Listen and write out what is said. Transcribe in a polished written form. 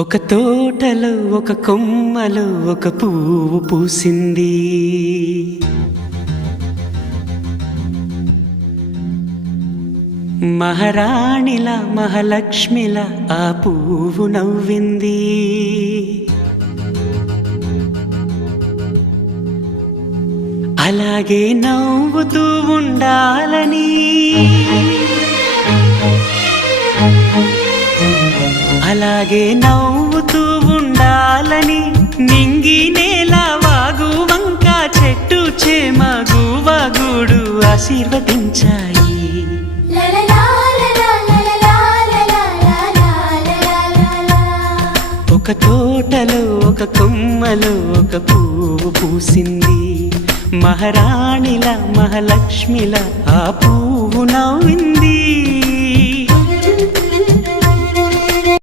ఒక తోటలో ఒక కొమ్మలో ఒక పువ్వు పూసింది. మహారాణిల మహాలక్ష్మిల ఆ పువ్వు నవ్వింది. అలాగే నవ్వుతూ ఉండాలని, అలాగే నవ్వుతూ ఉండాలని నింగి నేల వాగు వంక చెట్టు చేమ గువగూడు ఆశీర్వదించాయి. ఒక తోటలో ఒక కొమ్మలో ఒక పువ్వు పూసింది. మహారాణిల మహాలక్ష్మిల ఆ పువ్వు నవ్వింది.